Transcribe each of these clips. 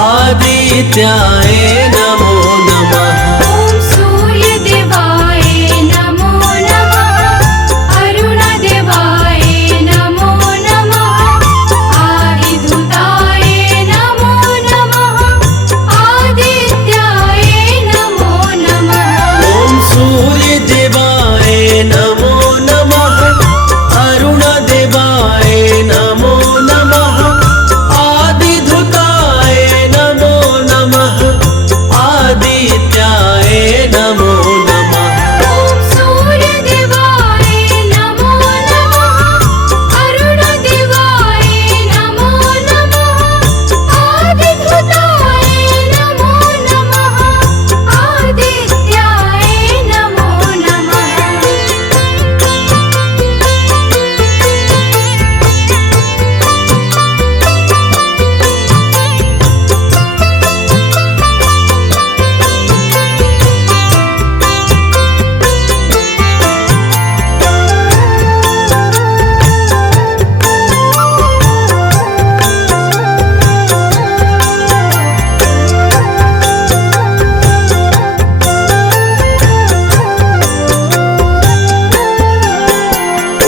आदित्याय नमो नमः। ॐ सूर्यदेवाय नमो नमः। अरुणदेवाय नमो नमः। आदिधूताय नमो नमः। आदित्याय नमो नमः। ॐ सूर्यदेवाय नमो नमः। अरुणदेवाय नमो नमः। आदिधूताय नमो नमः। आदित्याय नमो नमः। ॐ सूर्यदेवाय नमो नमः। अरुणदेवाय नमो नमः। आदिधूताय नमो नमः। आदित्याय नमो नमः।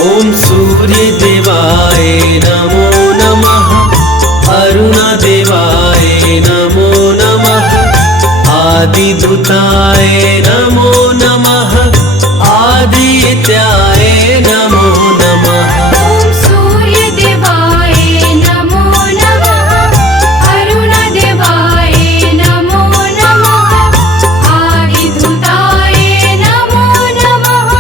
ॐ सूर्यदेवाय नमो नमः। अरुणदेवाय नमो नमः। आदिधूताय नमो नमः। आदित्याय नमो नमः। ॐ सूर्यदेवाय नमो नमः। अरुणदेवाय नमो नमः। आदिधूताय नमो नमः।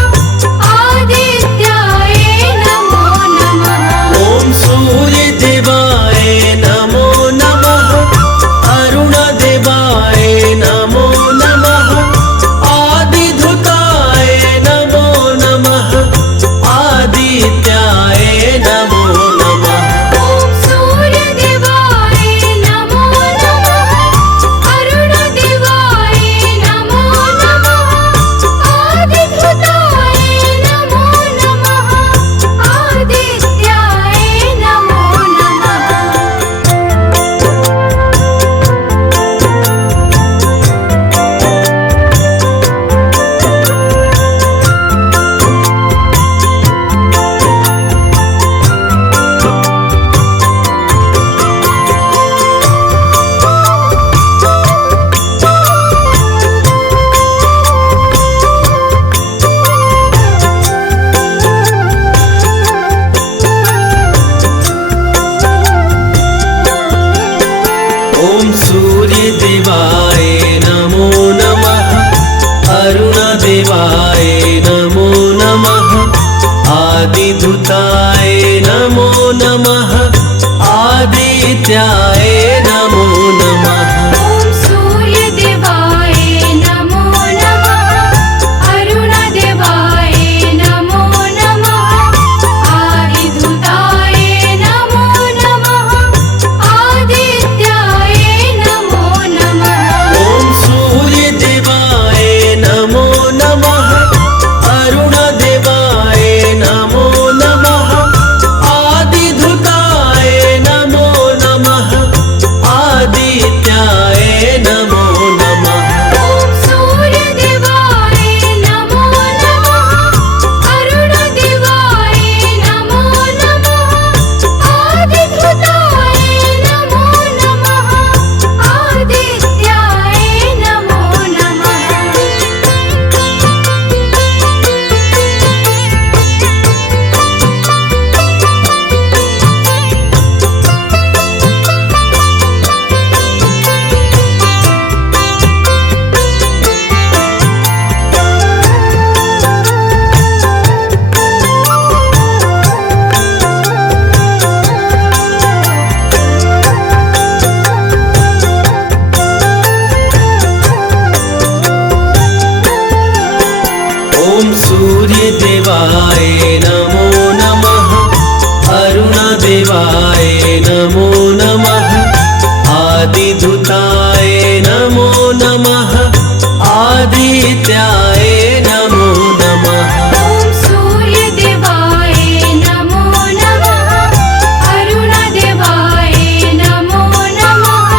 आदित्याय नमो नमः। ॐ सूर्यदेवाय नमो नमः। अरुणदेवाय नमो नमः। आदिधूताय नमो नमः। आदित्याय नमो नमः। ॐ सूर्यदेवाय नमो नमः। अरुणदेवाय नमो नमः। आदिधूताय नमो नमः। आदित्याय नमो नमः। ॐ सूर्यदेवाय नमो नमः। अरुणदेवाय नमो नमः। आदिधूताय नमो नमः। आदित्याय नमो नमः। ॐ सूर्यदेवाय नमो नमः। अरुणदेवाय नमो नमः। आदिधूताय नमो नमः। आदित्याय नमो नमः। ॐ सूर्यदेवाय नमो नमः। अरुणदेवाय नमो नमः। आदिधूताय नमो नमः। आदित्याय नमो नमः। ॐ सूर्यदेवाय नमो नमः। अरुणदेवाय नमो नमः। आदिधूताय नमो नमः। आदित्याय नमो नमः। ॐ सूर्यदेवाय नमो नमः। अरुणदेवाय नमो नमः। आदिधूताय नमो नमः। आदित्याय नमो नमः। ॐ सूर्यदेवाय नमो नमः। अरुणदेवाय नमो नमः।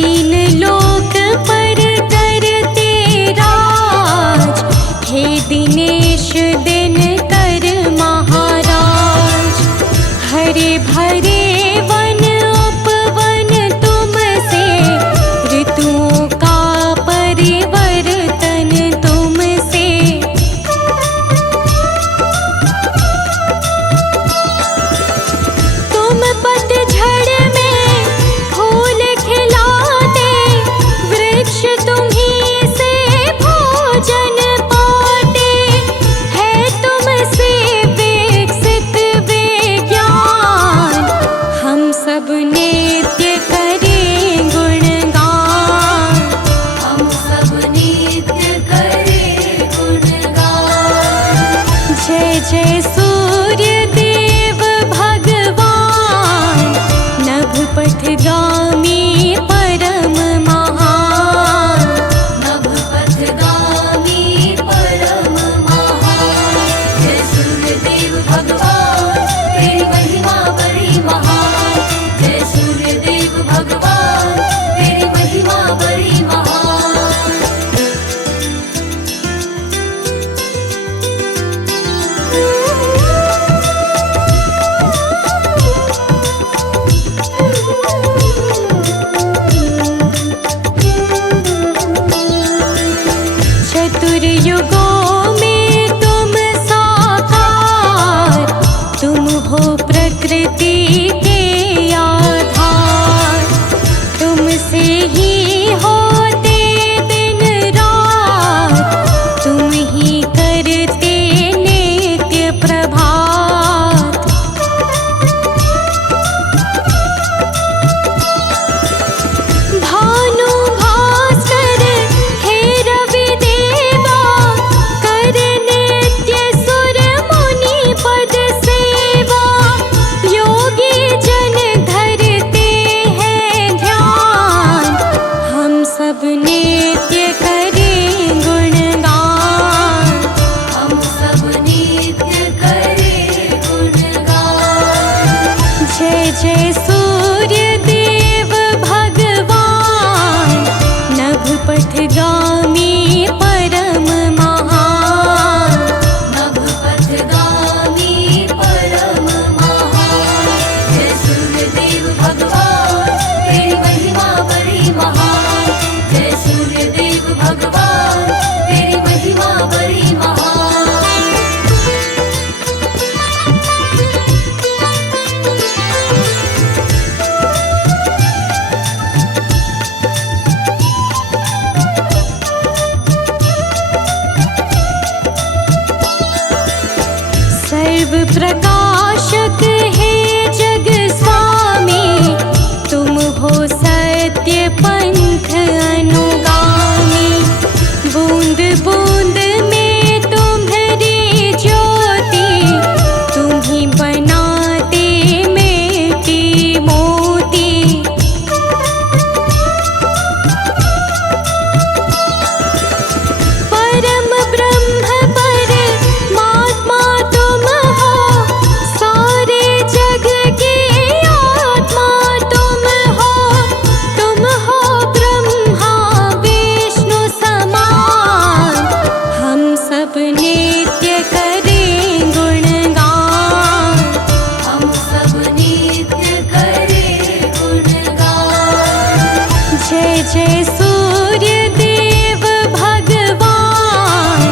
तीन लोक पर करते राज, हे दिनेश दिनकर महाराज। हरे भरे वन उपवन तुमसे, ऋतुओं का परिवर्तन तुमसे। तुम पतझड़ में फूल खिलाते, वृक्ष तुम्हीं से भोजन पाते। है तुमसे विकसित विज्ञान, हम सब नित्य करें गुणगान। हम सब नित्य करें गुणगान। जय जय सूर्य देव भगवान, नभ पथगामी परम महान। नभ पथगामी परम महान। जय सूर्य देव भगवान, तेरी महिमा बड़ी महान। जय सूर्य देव भगवान, तेरी महिमा बड़ी महान। चतुर्युगों में तुम साकार, तुम हो प्रकृति के आधार। तुमसे ही होते दिन रात, तुम ही करते नित्य प्रभात। भानु भास्कर हे रवि देवा, कर नित्य सुर मुनि पद सेवा। योगी जन धरते हैं ध्यान, हम सब नित्य करें गुणगान। हम सब नित्य करें गुणगान। जय जय सूर्य देव भगवान, नभ पथगामी परम महान। नभ पथगामी परम महान। जय सूर्य देव भगवान, तेरी महिमा बड़ी महान। जय सूर्य देव भगवान, तेरी महिमा बड़ी महान। सर्व प्रकाशक हे जग स्वामी, तुम हो सत्य पंथ अनुगामी। बूंद बूंद में तुम्हारी ज्योति, तुम ही बनाते मिट्टी मोती। परम ब्रह्म परमात्मा तुम हो, सारे जग की आत्मा तुम हो। तुम हो ब्रह्मा विष्णु समान, हम सब नित्य करें गुणगान। हम सब नित्य करें गुणगान। जय जय सूर्य देव भगवान,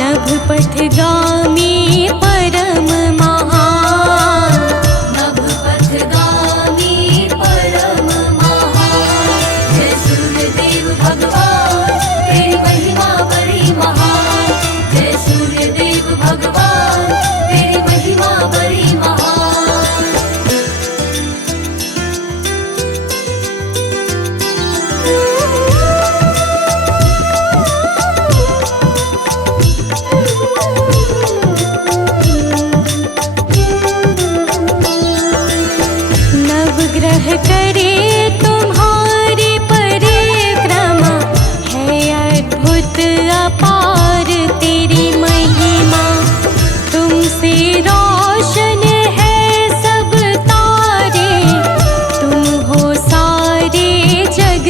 नभ पथगामी परम महान। नभ पथगामी परम महान। जय सूर्य देव भगवान, तेरी महिमा बड़ी महान। जय सूर्य देव भगवान, तेरी महिमा बड़ी महान। नवग्रह करे तुम्हारी परिक्रमा, है अद्भुत अपार तेरी महिमा। तुमसे रोशन है सब तारे, तुम हो सारे जग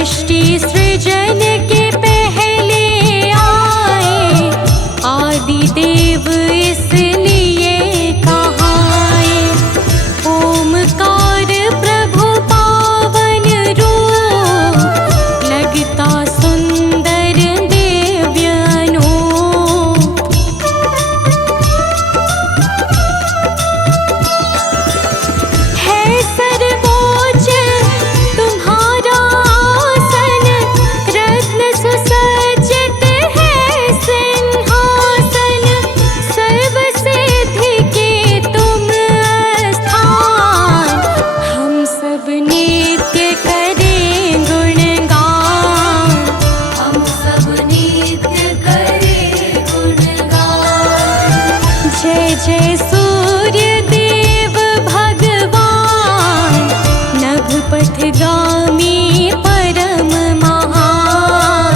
सृष्टि सृजन के पहले आए, आदि देव इसलिए कहाए। ओमकार प्रभु पावन रूप, लगता सुंदर दिव्य अनूप। है सर्वोच्च तुम्हारा आसन, रत्न सुसज्जित है सिंहासन। सर्वसिद्धि के तुम स्थान, हम सब नित्य करें गुणगान। हम सब नित्य करें गुणगान। जय जय सूर्य देव भगवान, नभपथगामी परम महान।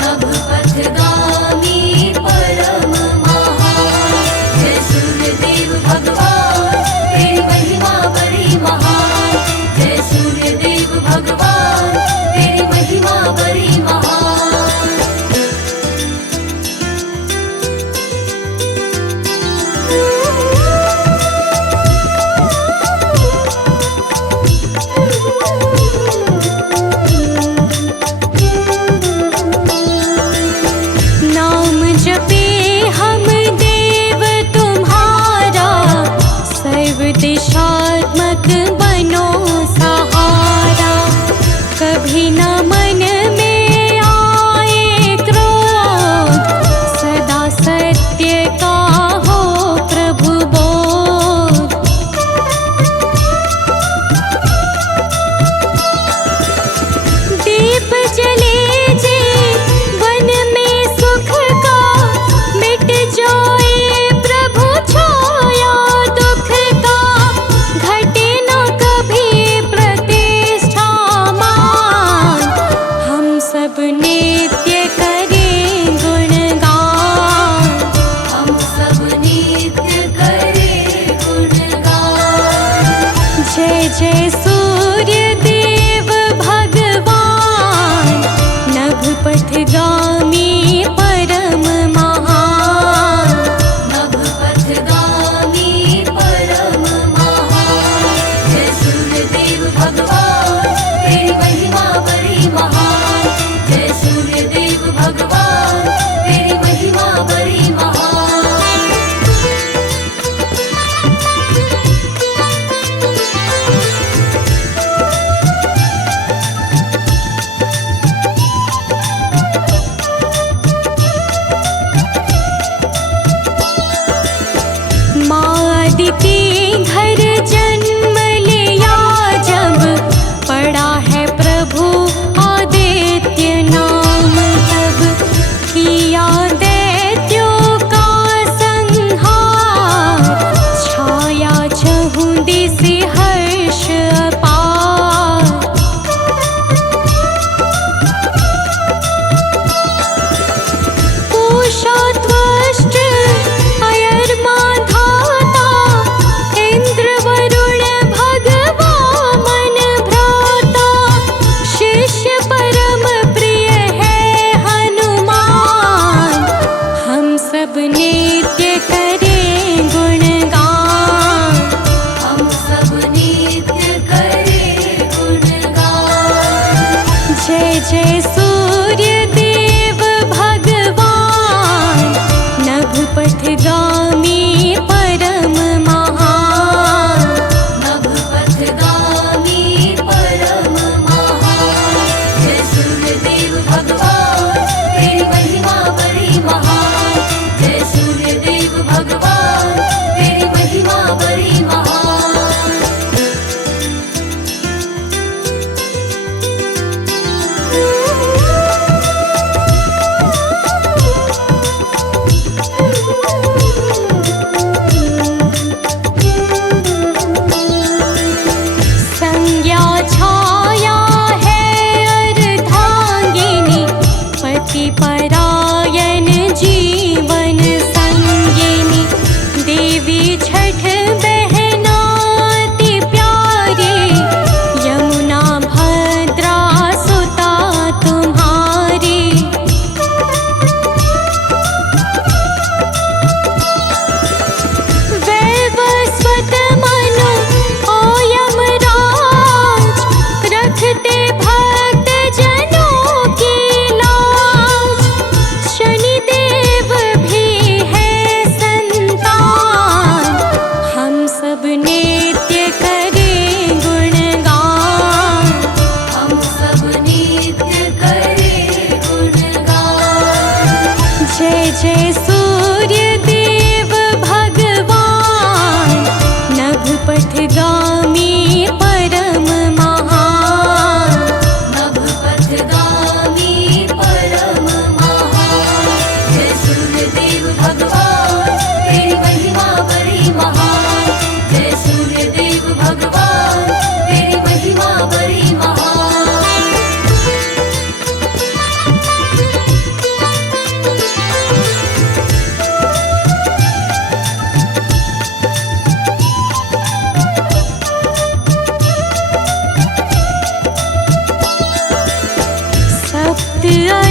नभपथगामी परम महान। जय सूर्यदेव भगवान, तेरी महिमा बड़ी महान। जय सूर्यदेव भगवान, तेरी महिमा बड़ी महान। नाम जपे हम देव तुम्हारा, सर्व दिशात्मक बनो सहारा। कभी न मन में आए क्रोध, सदा सत्य का हो प्रभु बोध। दीप जले जीवन में सुख का, मिट जाए प्रभु छाया दुख का। घटे न कभी प्रतिष्ठा मान, हम सब नित्य करें गुणगान। हम सब नित्य करें गुणगान। जय जय सूर्य देव भगवान, नभपथगामी परम महान। नभपथगामी परम महान। जय सूर्यदेव भगवान, तेरी महिमा बड़ी महान। जय सूर्यदेव भगवान, तेरी महिमा बड़ी महान। माँ अदिति घर जन्म लिया जब, पड़ा है प्रभु आदित्य नाम तब। किया दैत्यों का संहार, छाया चहुदिश हर्ष अपार। पूषा त्वष्ट अयर्मा धाता, इंद्र वरुण भगवान भ्राता। शिष्य परम प्रिय है हनुमान, हम सब नित्य करें गुणगान। हम सब नित्य करें गुणगान। जय जय सूर्य देव भगवान, नभपथगामी परम महान। नभपथगामी परम महान। जय सूर्यदेव भगवान, तेरी महिमा बड़ी महान। जय सूर्यदेव भगवान, तेरी महिमा बड़ी महान।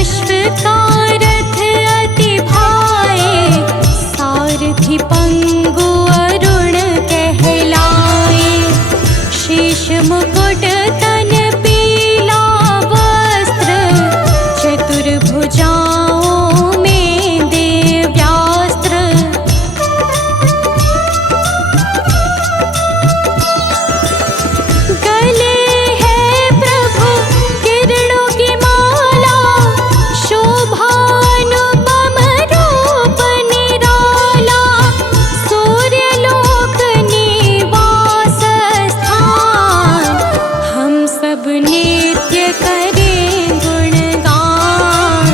अश्व का रथ अति भाए, सारथी पंगु अरुण कहलाए। शीश मुकुट तन पीला वस्त्र, चतुर्भुजाओं में दिव्यास्त्र। गले है प्रभु किरणों की माला, शोभानुपम रूप निराला। सूर्यलोक निवास स्थान, हम सब नित्य करें गुणगान।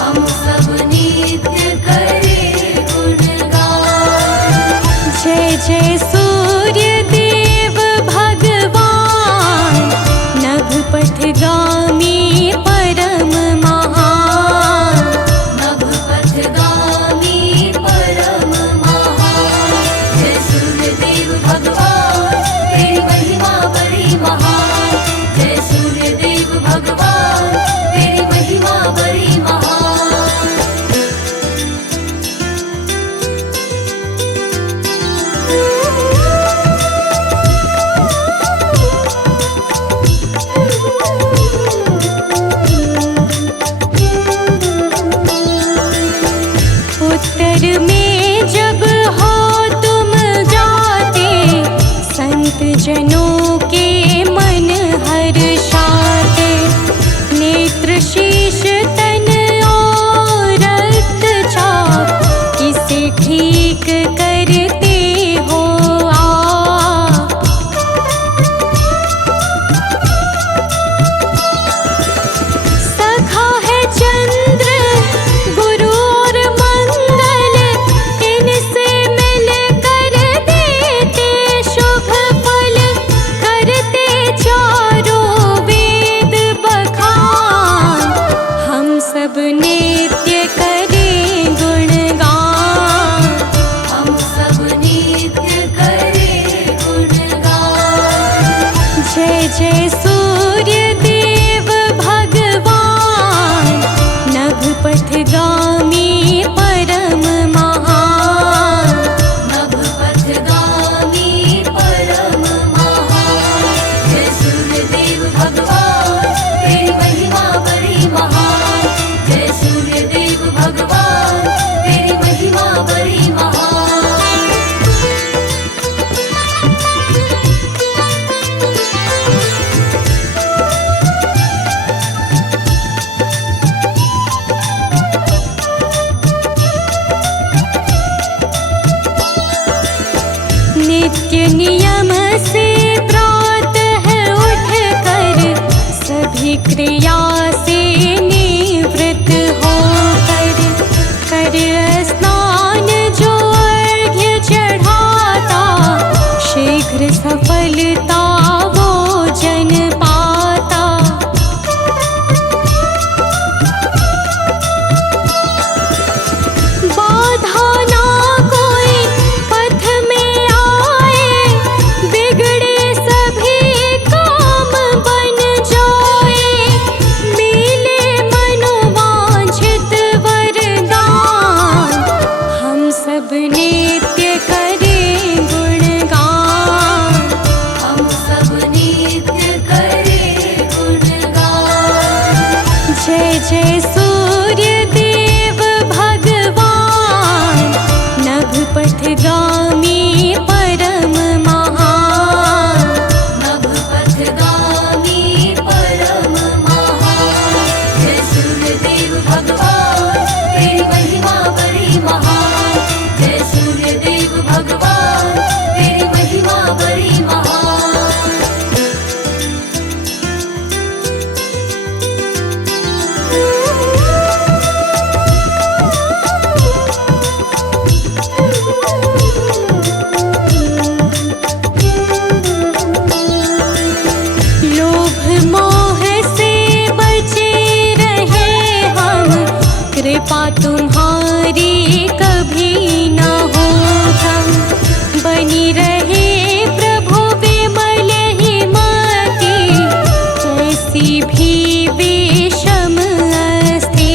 हम सब नित्य करें गुणगान। जय जय सूर्य देव भगवान, नभ पथगामी परम महान। नभ पथगामी परम महान। जय सूर्यदेव भगवान, तेरी महिमा बड़ी महान। जय सूर्यदेव भगवान, तेरी महिमा बड़ी महान। उत्तर में जब हो तुम जाते, संत जनों के मन हर्षाते। नेत्र शीश तन और रक्तचाप, किसे ठीक करते हो आप। सखा है चंद्र गुरु और मंगल, इनसे मिल कर देते शुभ फल। करते चारों वेद बखान, हम सब नित्य करें गुणगान। हम सब नित्य करें गुणगान। जय जय सूर्य देव भगवान, नभ पथगामी परम महान। नभ पथगामी परम महान। जय सूर्यदेव भगवान, तेरी महिमा बड़ी महान। जय सूर्यदेव भगवान, तेरी महिमा बड़ी महान। नित्य नियम से प्रातः उठकर, सभी क्रिया से निवृत्त होकर। कर स्नान जो अर्घ्य चढ़ाता, शीघ्र सफलता वो जन पाता। बाधा ना कोई पथ में आए, बिगड़े सभी काम बन जाए। मिले मनोवांछित वरदान, हम सब नित्य करें गुणगान। हम सब नित्य करें गुणगान। जय जय सूर्य देव भगवान, नभ पथगामी परम महान। नभ पथगामी परम महान। जय सूर्यदेव भगवान, तेरी महिमा बड़ी महान। जय सूर्यदेव भगवान, तेरी महिमा बड़ी महान। लोभ मोह से बचे रहे हम, कृपा तुम्हारी कभी न हो कम। बनी रहे प्रभु विमल ही मति, कैसी भी विषम स्थिति।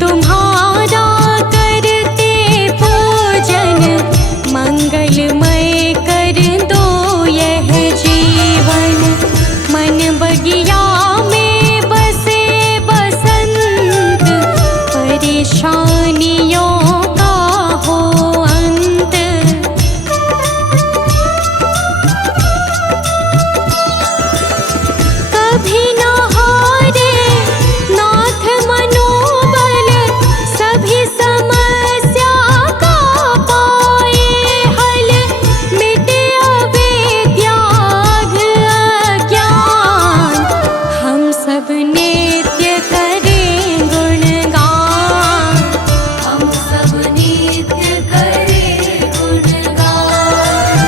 तुम्हारा करते पूजन, मंगलमय कर दो यह जीवन। मन बगिया में बसे बसंत, परेशानियों का हो अंत। कभी न हारे नाथ मनोबल, सभी समस्या का पाए हल। मिटे अविद्याघ अज्ञान, हम सब नित्य करें गुणगान। हम सब नित्य करें गुणगान।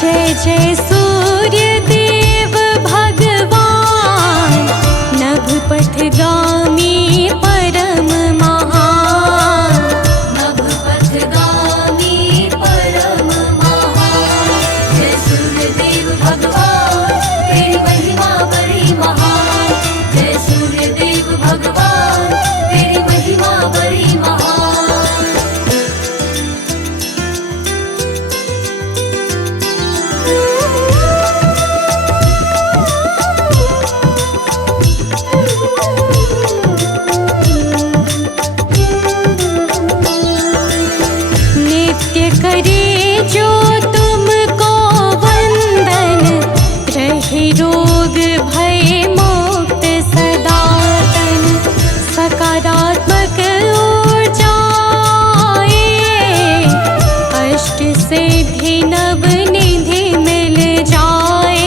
जय जय सूर्य देव भगवान, नभ पथगामी परम महान। नभ पथगामी परम महान। जय सूर्यदेव भगवान, तेरी महिमा बड़ी महान। जय सूर्यदेव भगवान, तेरी महिमा बड़ी महान। नित्य करे जो तुमको वंदन, रहे रोग भय मुक्त सदातन। सकारात्मक ऊर्जा आए, अष्ट सिद्धि नव निधि मिल जाए।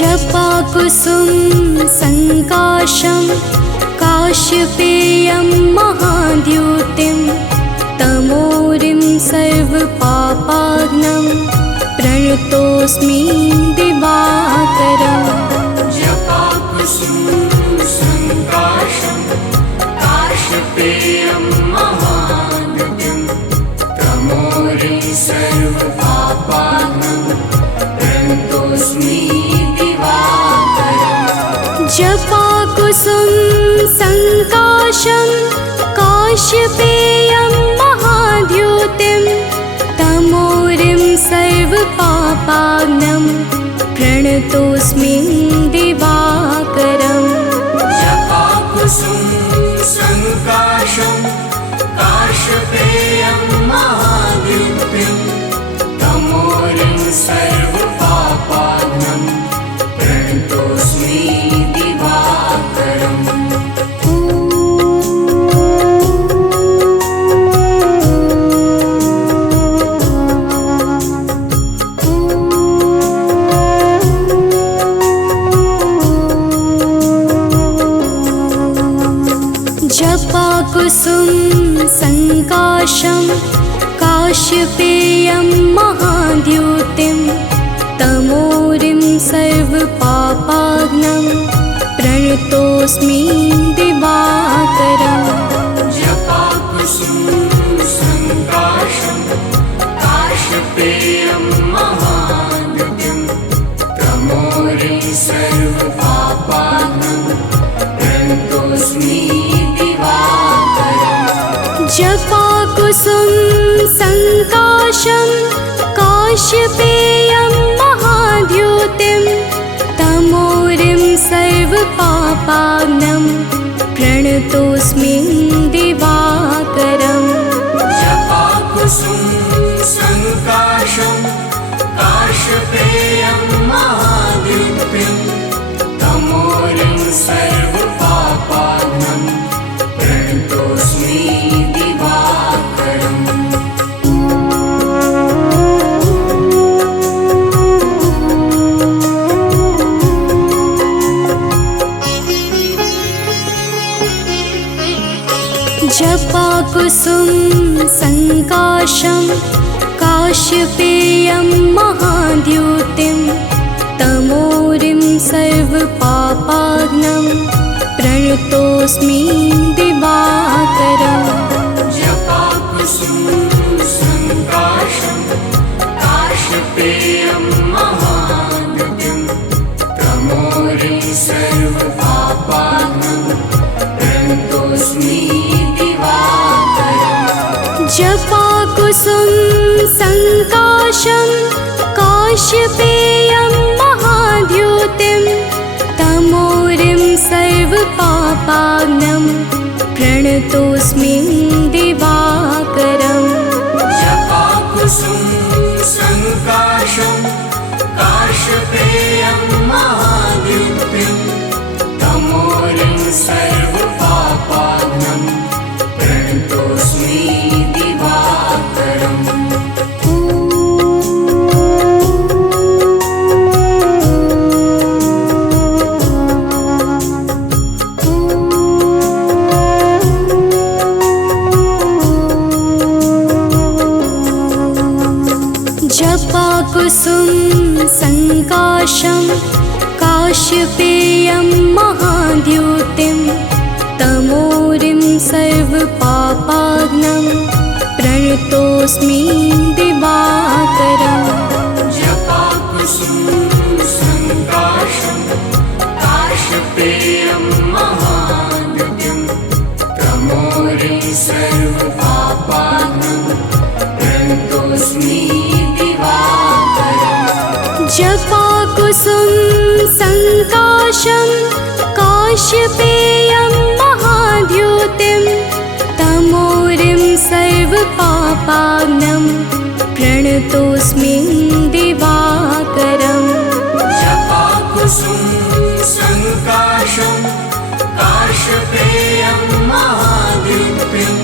जपा कुसुम संकाशं, काशपेयं महाद्युतिं। तमोरिं सर्वपापाग्नं, प्रणतोऽस्मि दिवाकरम्। जपा कुसुम संकाशं, काशपेयं महाद्युतिं। तमोरिं सर्वपापाग्नं, प्रणतोऽस्मि दिवाकरम्। जपा कुसुम संकाशं, काशपेयं महाद्युतिं। तमोरिं सर्वपापाग्नं, प्रणतोऽस्मि दिवाकरम्। जपा कुसुम संकाशं, काशपेयं महाद्युतिं। तमोरिं सर्वपापाग्नं, प्रणतोऽस्मि दिवाकरम्। जपा कुसुम संकाशं, काशपेयं महाद्युतिं। तमोरिं सर्वपापाग्नं, प्रणतोऽस्मि दिवाकरम्। जपा कुसुम संकाशं, काशपेयं महाद्युतिं। तमोरिं सर्वपापाग्नं, प्रणतोऽस्मि दिवाकरम्। जपा कुसुम संकाशं, काशपेयं महाद्युतिं। तमोरिं सर्वपापाग्नं, प्रणतोऽस्मि दिवाकरम्। जपा कुसुम संकाशं, काशपेयं महाद्युतिं। तमोरिं सर्वपापाग्नं, प्रणतोऽस्मि दिवाकरम्। जपा कुसुम संकाशं, काशपेयं महाद्युतिं। तमोरिं सर्वपापाग्नं, प्रणतोऽस्मि दिवाकरम् जपाकुसुम संकाशं काशपेयं महाद्युतिं तमोरिं सर्वपापात्मं प्रणतोऽस्मि दिवाकरम् जपाकुसुम संकाशं काश्यपेयं महाद्युतिं तमोरिं सर्वपापाग्नं प्रणतोऽस्मि दिवाकरम् जपाकुसुम संकाशं काशपेयं महाद्युतिं तमोरिं सर्वपापाग्नं प्रणतोऽस्मि दिवाकरम् जपाकुसुम संकाशं काश्यपेयं महाद्युतिं तमोरिं सर्वपापाग्नं प्रणतोऽस्मि दिवाकरम् जपाकुसुम संकाशं काशपेयं महाद्युतिं तमोरिं सर्वपापाग्नं प्रणतोऽस्मि जपाकुसुम संकाशं काश्यपेयं महाद्युतिं तमोरिं सर्वपापाग्नं प्रणतोऽस्मि दिवाकरम् जपाकुसुम संकाशं काशपेयं महाद्युतिं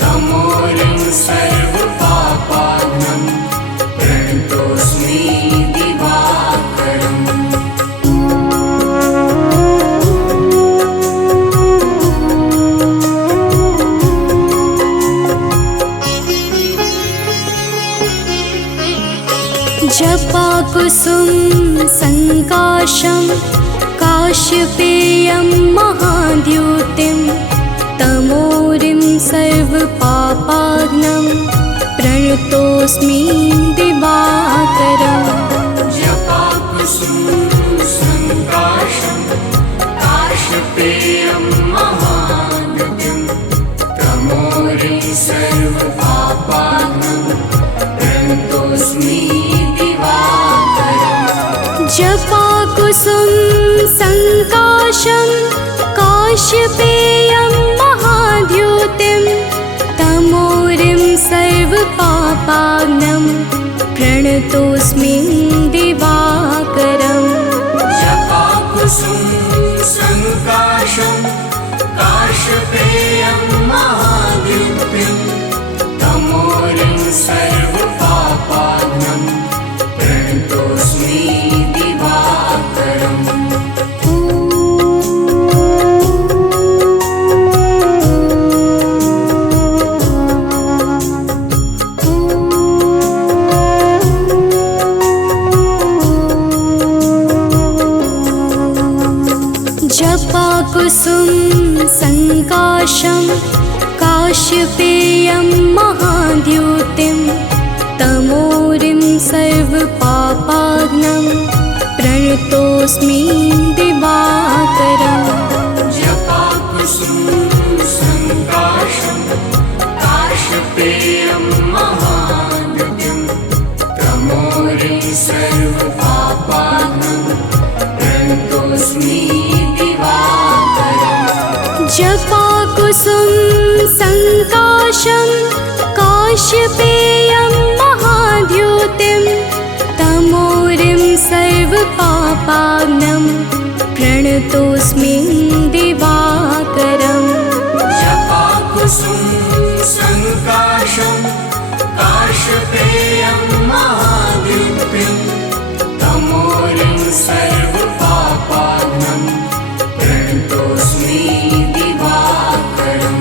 तमोरिं सर्वपापाग्नं प्रणतोऽस्मि दिवाकरम् जपाकुसुम संकाशं काश्यपेयं महाद्युतिं तमोरिं सर्वपापाग्नं प्रणतोऽस्मि दिवाकरम् जपाकुसुम संकाशं काशपेयं महाद्युतिं तमोरिं सर्वपापाग्नं प्रणतोऽस्मि जपाकुसुम संकाशं काश्यपेयं महाद्युतिं तमोरिं सर्वपापाग्नं प्रणतोऽस्मि दिवाकरम् जपाकुसुम संकाशं काशपेयं महाद्युतिं तमोरिं सर्वपापाग्नं प्रणतोऽस्मि दिवाकरम् जपाकुसुम संकाशं काश्यपेयं महाद्युतिं तमोरिं सर्वपापाग्नं प्रणतोऽस्मि दिवाकरम् जपाकुसुम संकाशं काशपेयं महाद्युतिं तमोरिं सर्वपापाग्नं प्रणतोऽस्मि जपाकुसुम संकाशं काश्यपेयं महाद्युतिं तमोरिं सर्वपापाग्नं प्रणतोऽस्मि दिवाकरम् जपाकुसुम संकाशं काशपेयं महाद्युतिं तमोरिं सर्वपापाग्नं प्रणतोऽस्मि दिवाकरम्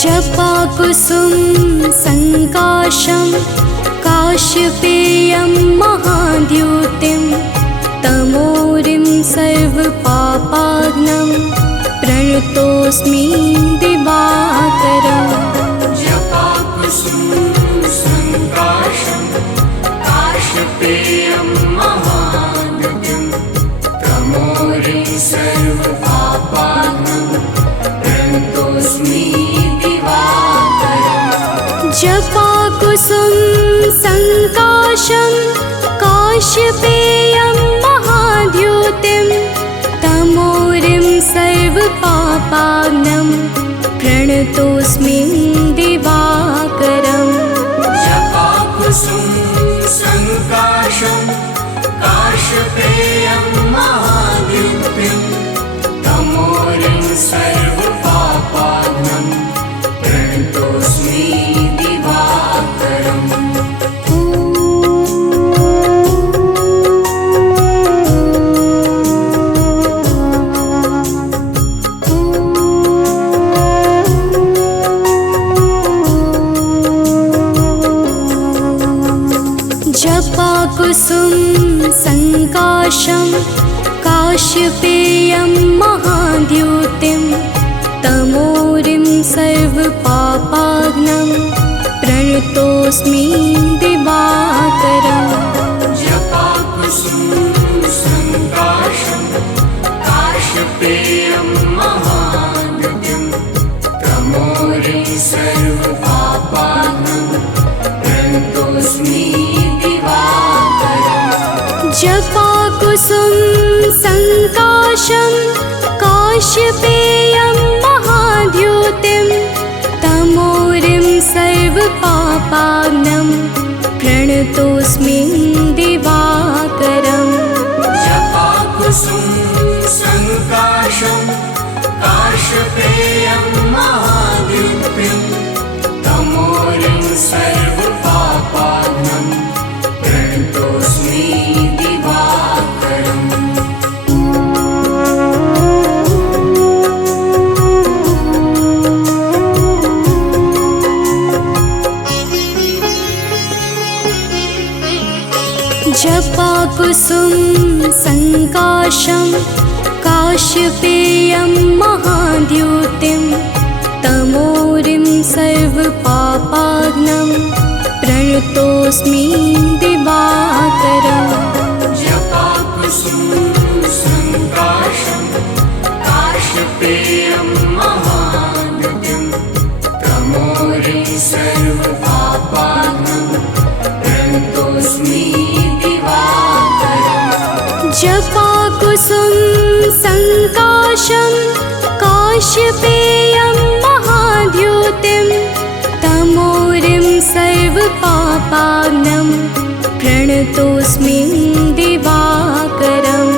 जपाकुसुम संकाशं काश्यपेयं महाद्युतिं तमोरिं सर्वपापाग्नं प्रणतोऽस्मि दिवाकरम् जपाकुसुम संकाशं काश्यपेयं महाद्युतिं तमोरिं सर्वपापाग्नं प्रणतोऽस्मि जपाकुसुम संकाशं काश्यपेयं महाद्युतिं तमोरिं सर्वपापाग्नं प्रणतोऽस्मि दिवाकरम् जपाकुसुम संकाशं काश्यपेयं महाद्युतिं तमोरिं सर्वपापाग्नं प्रणतोऽस्मि दिवाकरम् जपाकुसुम संकाशं काश्यपेयं महाद्युतिं तमोरिं सर्वपापाग्नं प्रणतोऽस्मि दिवाकरम् जपाकुसुम संकाशं काश्यपेयं महाद्युतिं तमोरिं सर्वपापाग्नं प्रणतोऽस्मि जपाकुसुम संकाशं काश्यपेयं महाद्युतिं तमोरिं सर्वपापाग्नं प्रणतोऽस्मि दिवाकरम् जपाकुसुम संकाशं काश्यपेयं महाद्युतिं तमोरिं सर्वपापाग्नं प्रणतोऽस्मि दिवाकरम् जपाकुसुम संकाशं काश्यपेयं महाद्युतिं तमोरिं सर्वपापाग्नं प्रणतोऽस्मि दिवाकरम् जपाकुसुम संकाशं काश्यपेयं महाद्युतिं तमोरिं सर्वपापाग्नं प्रणतोऽस्मि जपाकुसुम संकाशं काश्यपेयं महाद्युतिं तमोरिं सर्वपापाग्नं प्रणतोऽस्मि दिवाकरम्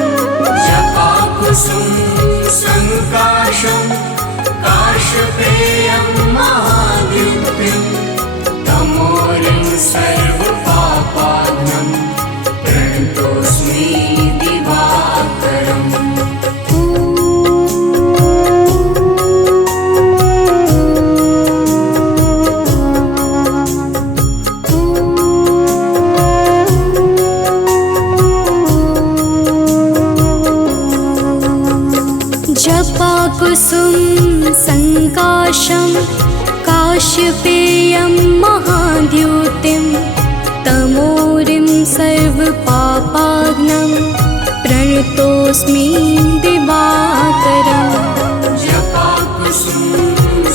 जपाकुसुम संकाशं काश्यपेयं महाद्युतिं तमोरिं सर्वपापाग्नं प्रणतोऽस्मि दिवाकरम् जपाकुसुम संकाशं काश्यपेयं महाद्युतिं तमोरिं सर्वपापाग्नं प्रणतोऽस्मि दिवाकरम् जपाकुसुम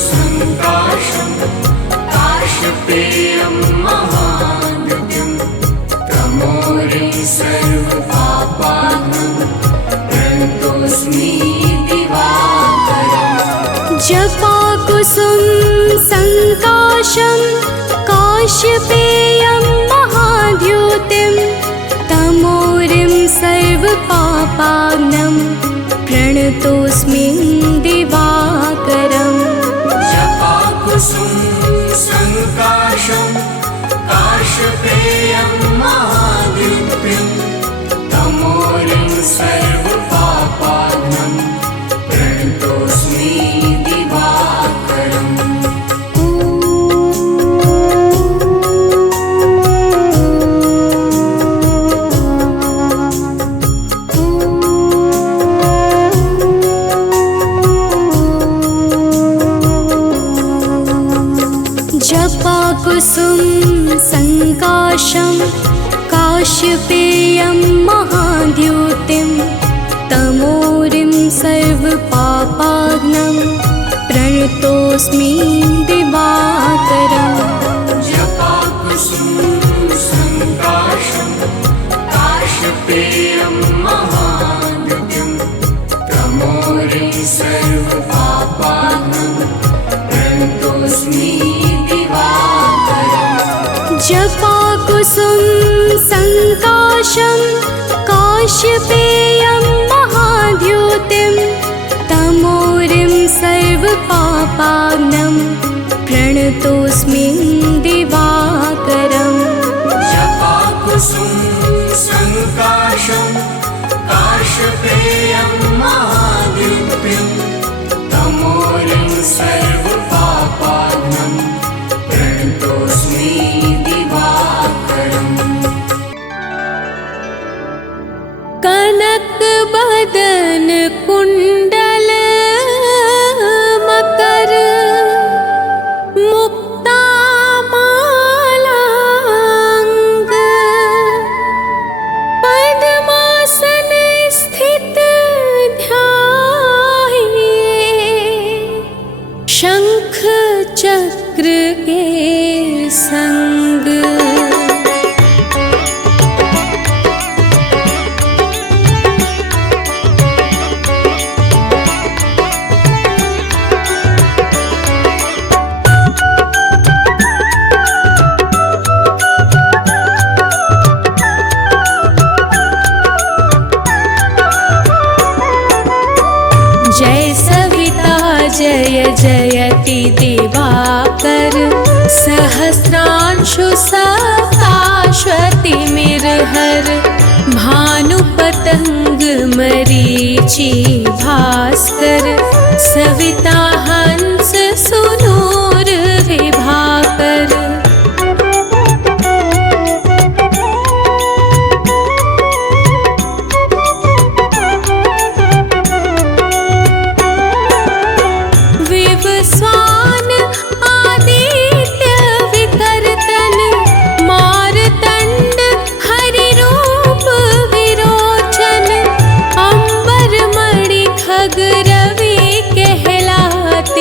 संकाशं काश्यपेयं महाद्युतिं तमोरिं सर्वपापाग्नं प्रणतोऽस्मि जपाकुसुम संकाशं काश्यपेयं महाद्युतिं तमोरिं सर्वपापाग्नं प्रणतोऽस्मि दिवाकरम् जपाकुसुम संकाशं काश्यपेयं महाद्युतिं तमोरिं सर्वपापाग्नं प्रणतोऽस्मि दिवाकरम् संकाशं काश्यपेयं महाद्युतिं तमोरिं सर्वपापाग्नं प्रणतोऽस्मि दिवाकरम् जपाकुसुम संकाशं काश्यपेयं महाद्युतिं तमोरिं सर्वपापाग्नं प्रणतोऽस्मि दिवाकरम् जपाकुसुम संकाशं काश्यपेयं महाद्युतिं तमोरिं सर्वपापाग्नं प्रणतोऽस्मि दिवाकरम् जपाकुसुम संकाशं काश्यपेयं महाद्युतिं तमोरिं सर्वपापाग्नं प्रणतोऽस्मि दिवाकरम् कनक बदन कुंडल मकर मुक्ता मालांग पद्मासन स्थित ध्याये शंख चक्र के संग। जय सविता जय जयति दिवाकर सहस्रांशु सकाश्वतिमिर्हर भानुपतंग मरीचि भास्कर सविता हंस सुनूर विभाकर। विवस्वान आदित्य विकर्तन मारतंड हरिरूप विरोचन अंबर मणि खग रवि कहलाते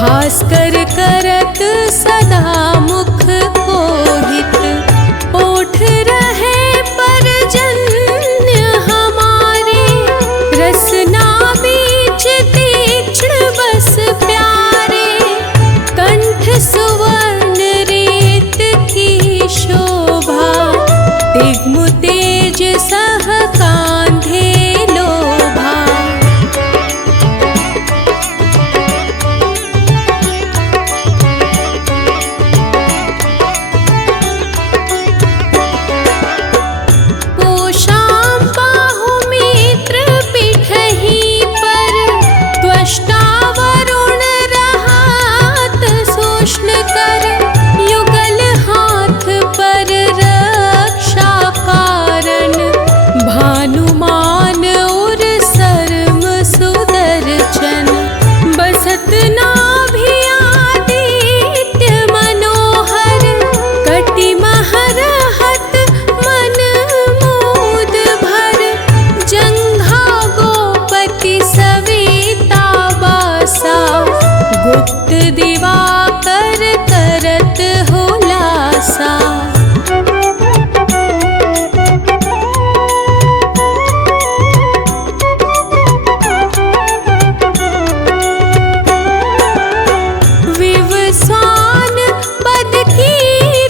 भास्कर करत सदा मुख कोहित, ओठ रहे परजन्य हमारे, रसना बीच तीक्ष्ण बस प्यारे, कंठ सुवर्ण रेत की शोभा, तिग्म तेज सह कांधे लोभा। पोषाम बाहु मित्र पिठहि पर, त्वष्टा वरुण रहात सोष्ण कर, युगल हाथ पर रक्षा कारण, भानुमान उर सर्म सुदर्शन, बसत नाभि आदित्य मनोहर, कटि महरहत मन मोद भर, जंघा गोपति सविता बासा, गुप्त दिवाकर करत हो लासा। विवस्वान पद की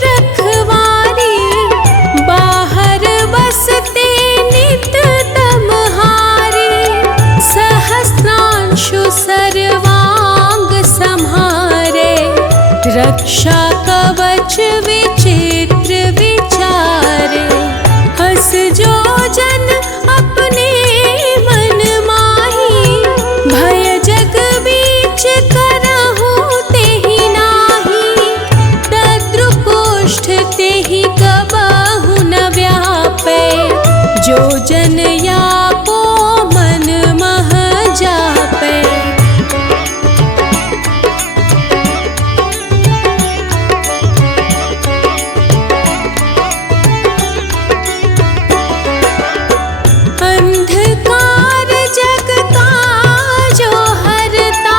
रखवारी, बाहर बसते नित तमहारी, सहस्रांशु सर्वांग सम्हारे, रक्षा कवच विचित्र विचारे, हस जो जन अपने मन माही, भय जग बीच करहु तेहि नाही, तद्रुकोष्ठ तेहि कबहु न व्यापै, जो जन यापो मन मह जापै। अंधकार जग का जो हरता,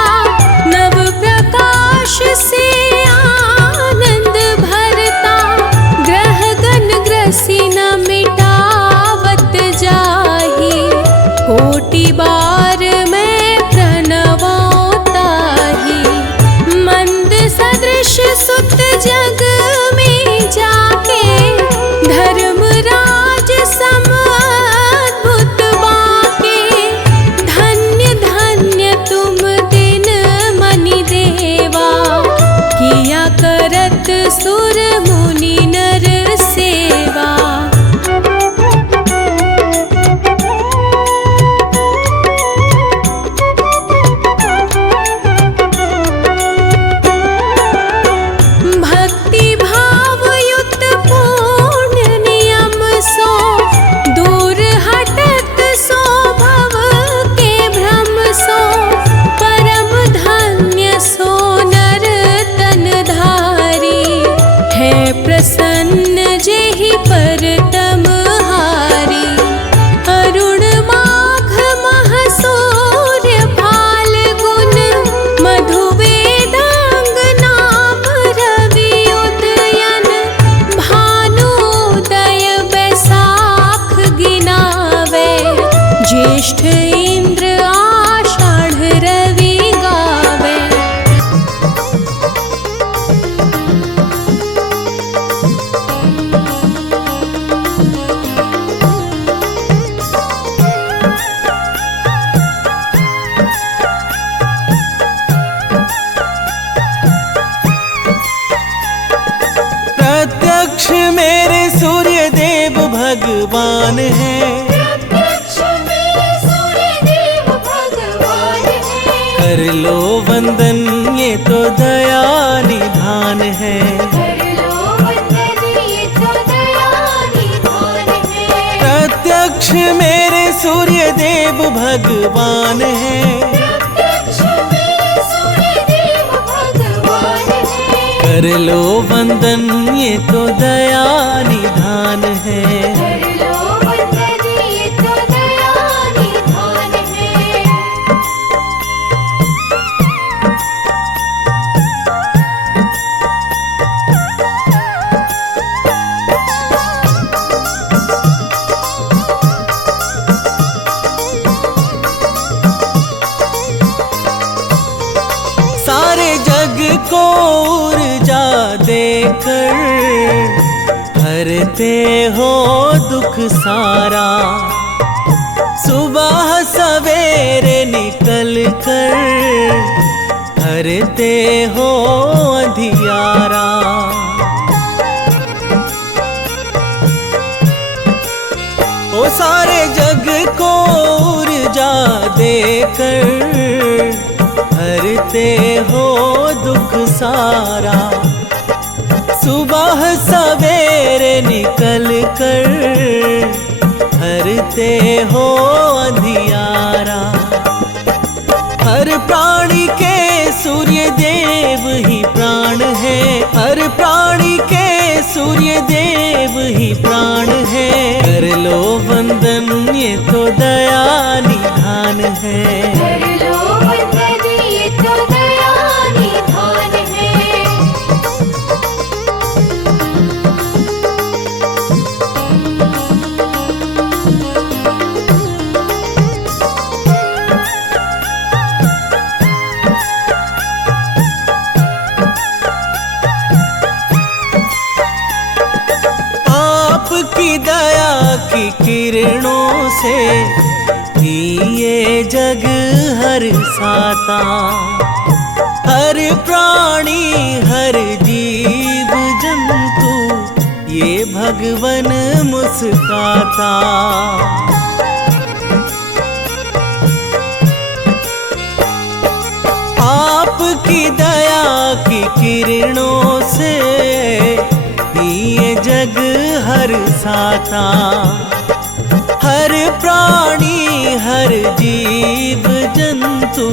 नव प्रकाश से आनंद भरता, ग्रह गण ग्रसी न मिटावत जाहि, कोटि बार मैं प्रणवों ताहि, मंद सदृश सुत जग में जाके, धर्मराज सम अद्भुत बाके, धन्य धन्य तुम दिन मनि देवा, किया करत सुर मुनि नर सेवा। भक्ति भाव युक्त पूर्ण नियम सो, दूर हटत सो भव के भ्रम सो, परम धन्य सो नर तन धारी, है प्रसन्न जेहि पर तमहारी, अरुण माघ मह सूर्य फाल्गुन, मधु वेदांग नाम रवि उदयन, भानुदय बैसाख गिनावे, ज्येष्ठ इंद्र आषाढ़ रवि गावे। प्रत्यक्ष मेरे सूर्य देव भगवान है, प्रत्यक्ष मेरे सूर्य देव भगवान है, कर लो वंदन ये तो दया निधान है। कर लो वंदन ये तो दया निधान है, प्रत्यक्ष मेरे सूर्य देव भगवान है, प्रत्यक्ष मेरे सूर्य देव भगवान है, कर लो वंदन ये तो दया निधान है। कर लो वंदन ये तो दया निधान है। को ऊर्जा देकर हरते हो दुख सारा। सुबह सवेरे निकल कर हरते हो अंधियारा। ओ सारे जग को ऊर्जा देकर हरते हो दुख सारा। सुबह सवेरे निकल कर हरते हो अंधियारा। हर प्राणी के सूर्य देव ही प्राण है, हर प्राणी के सूर्य देव ही प्राण है। कर लो वंदन ये तो दया निधान है। कर लो वंदन ये तो दया निधान है। आपकी दया की किरणों से ही ये जग हर साता। हर प्राणी हर जीव जंतु ये भगवन मुस्काता। आपकी दया की किरणों से ये जग हर साता। हर प्राणी हर जीव जंतु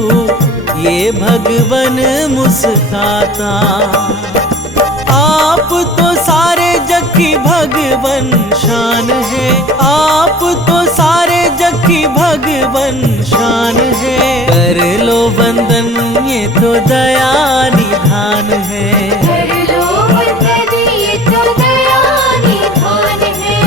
ये भगवन मुस्काता। आप तो सारे जग की भगवन शान है, आप तो सारे जग की भगवन शान है। कर लो वंदन ये तो दया निधान है। कर लो वंदन ये तो दया निधान है।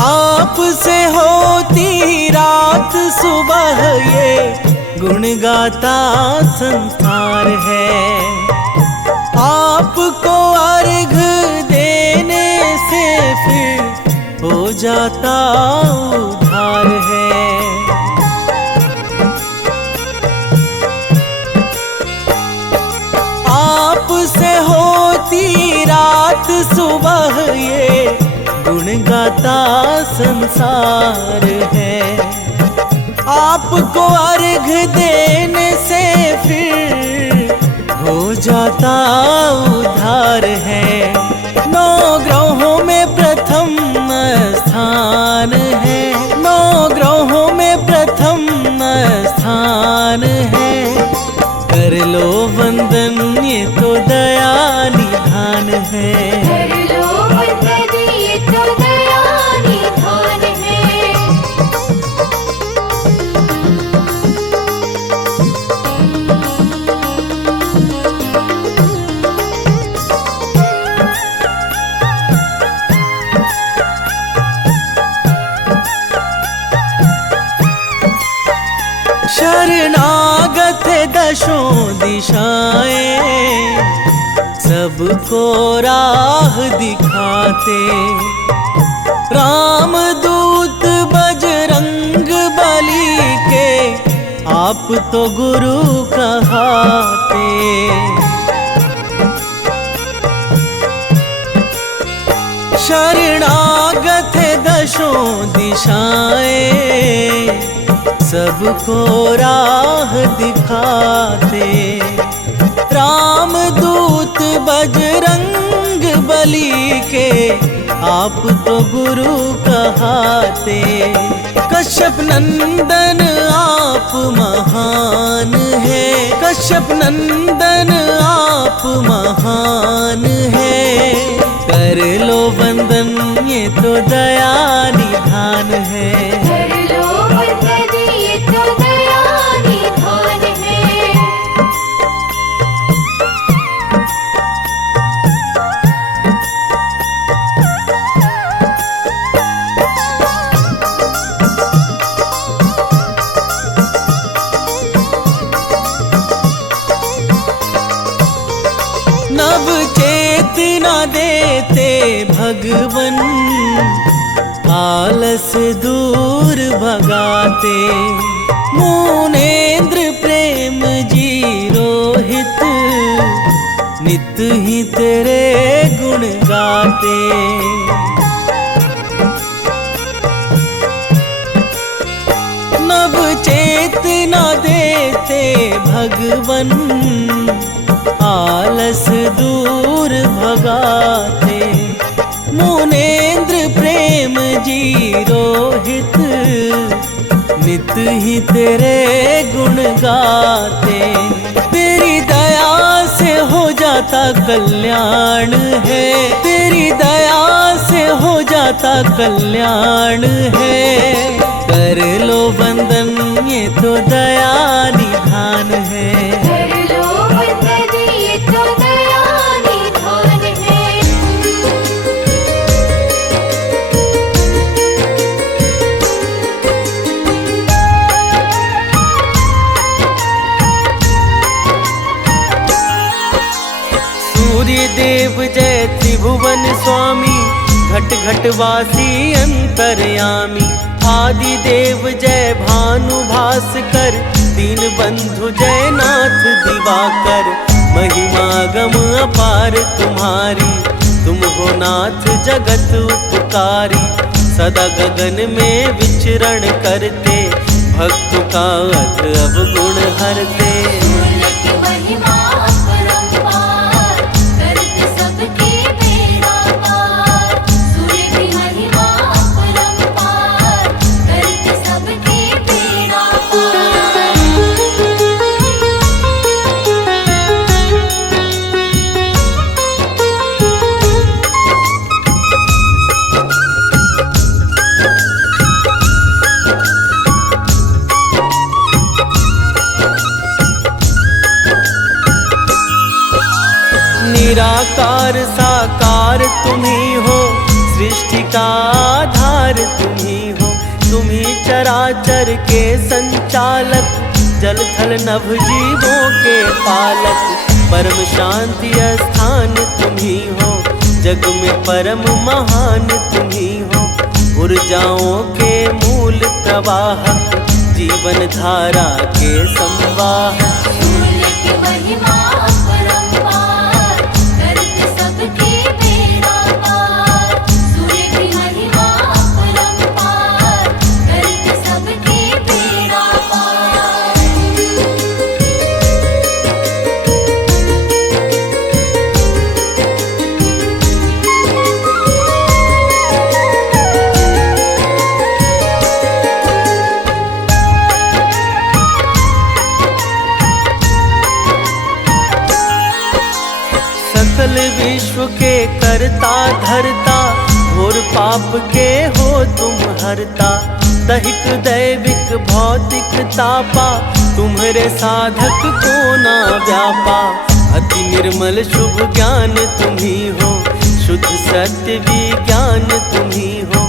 आपसे होती रात सुबह ये गुण गाता संसार है। आपको अर्घ देने से फिर हो जाता उद्धार है। आपसे होती रात सुबह ये गुण गाता संसार है। आपको अर्घ देने से फिर हो जाता उद्धार है। 9 ग्रहों में प्रथम स्थान है, 9 ग्रहों में प्रथम स्थान है। कर लो वंदन ये तो दया निधान है। कर लो वंदन ये तो दया निधान है। शरणागत दशों दिशाएं सबको राह दिखाते। राम दूत बजरंग बली के आप तो गुरु कहाते। शरणागत दशों दिशाएं सबको राह दिखाते। राम दूत बजरंग बली के आप तो गुरु कहाते। कश्यप नंदन आप महान है, कश्यप नंदन आप महान है। कर लो वंदन ये तो दया निधान है। कर लो वंदन ये तो दया निधान भगवन आलस दूर भगाते। मुनेन्द्र प्रेम जी रोहित नित ही तेरे गुण गाते। नव चेतना देते भगवन आलस दूर भगाते। मुनेन्द्र प्रेम जी रोहित नित ही तेरे गुण गाते। तेरी दया से हो जाता कल्याण है, तेरी दया से हो जाता कल्याण है। कर लो वंदन ये तो दया निधान है। कर लो वंदन ये तो दया निधान है। सूर्य देव जय त्रिभुवन स्वामी, घट घट वासी अंतर्यामी। आदि देव जय भानु भास्कर, दीन बंधु जय नाथ दिवाकर। महिमा गम अपार तुम्हारी, तुम हो नाथ जगत उपकारी। सदा गगन में विचरण करते, भक्तों का अध अवगुण हरते। सूर्य की महिमा अपरंपार, करते सबके बेड़ा पार। सूर्य की महिमा अपरंपार, करते सबके बेड़ा पार। निराकार साकार तुम ही हो, सृष्टि का आधार तुम ही हो। तुम ही चराचर के संचालक, जल थल नभ जीवों के पालक। परम शांति स्थान तुम ही हो, जग में परम महान तुम ही हो। ऊर्जाओं के मूल प्रवाहक, जीवन धारा के संवाहक। सूर्य की महिमा अपरंपार, करते सबके बेड़ा पार। सूर्य की महिमा अपरंपार, करते सबके बेड़ा पार। सकल विश्व के करता धरता, घोर पाप के हो तुम हरता। दैहिक दैविक भौतिक तापा, तुम्हारे साधक को ना व्यापा। अति निर्मल शुभ ज्ञान तुम ही हो, शुद्ध सत्य विज्ञान तुम ही हो।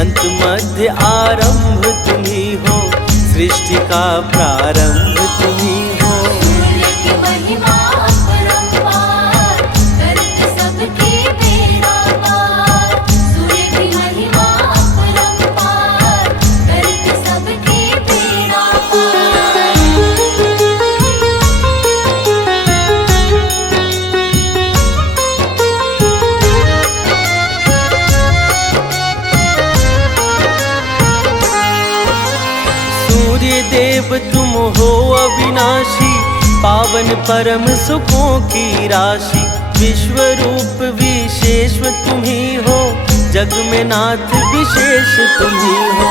अंत मध्य आरंभ तुम ही हो, सृष्टि का प्रारंभ तुम ही हो। सूर्य की महिमा अपरंपार, करते सबके बेड़ा पार। सूर्य की महिमा अपरंपार, करते सबके बेड़ा पार। सूर्य देव तुम हो अविनाशी, पावन परम सुखों की राशि। विश्व रूप विशेष तुम ही हो, जग में नाथ विशेष तुम ही हो।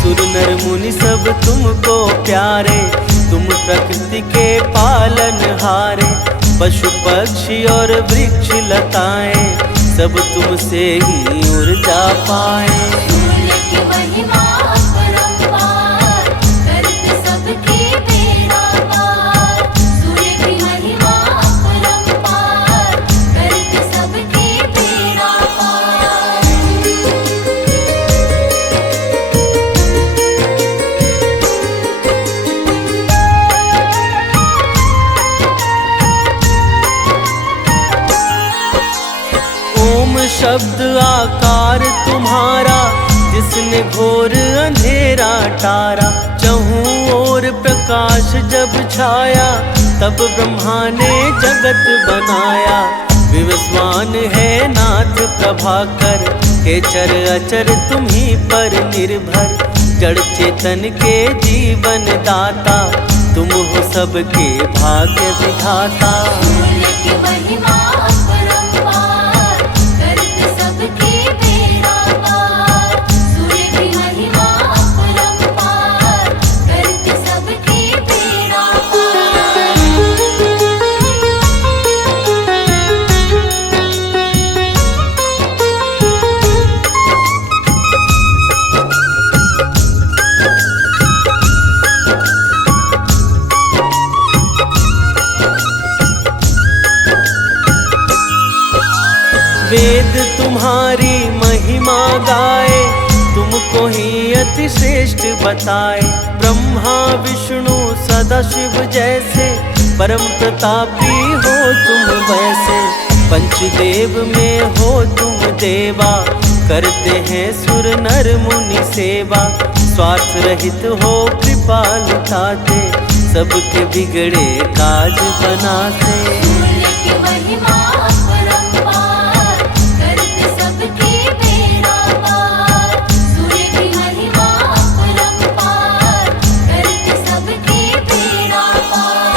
सुर नर मुनि सब तुमको प्यारे, तुम प्रकृति के पालन हारे। पशु पक्षी और वृक्ष लताएं, सब तुमसे ही ऊर्जा पाए। सूर्य की महिमा अपरंपार, करते सबके बेड़ा पार। सूर्य की महिमा अपरंपार, करते सबके बेड़ा पार। ओम शब्द घोर अंधेरा टारा, चहूं ओर प्रकाश जब छाया, तब ब्रह्मा ने जगत बनाया। विवस्वान है नाथ प्रभाकर, हे चर अचर तुम्हीं पर निर्भर। जड़ चेतन के जीवन दाता, तुम हो सबके भाग्य विधाता। सूर्य की महिमा अपरंपार, करत सबके बेड़ा पार। सूर्य की महिमा अपरंपार, करत सबके बेड़ा पार। वेद तुम्हारी महिमा गाए, तुमको ही अति श्रेष्ठ बताए। ब्रह्मा विष्णु सदा शिव जैसे, परम प्रतापी हो तुम वैसे। पंचदेव में हो तुम देवा, करते हैं सुर नर मुनि सेवा। स्वार्थ रहित हो कृपा लुटाते, सबके बिगड़े काज बनाते। सूर्य की महिमा अपरंपार, करत सबके बेड़ा पार। सूर्य की महिमा अपरंपार, करत सबके बेड़ा पार।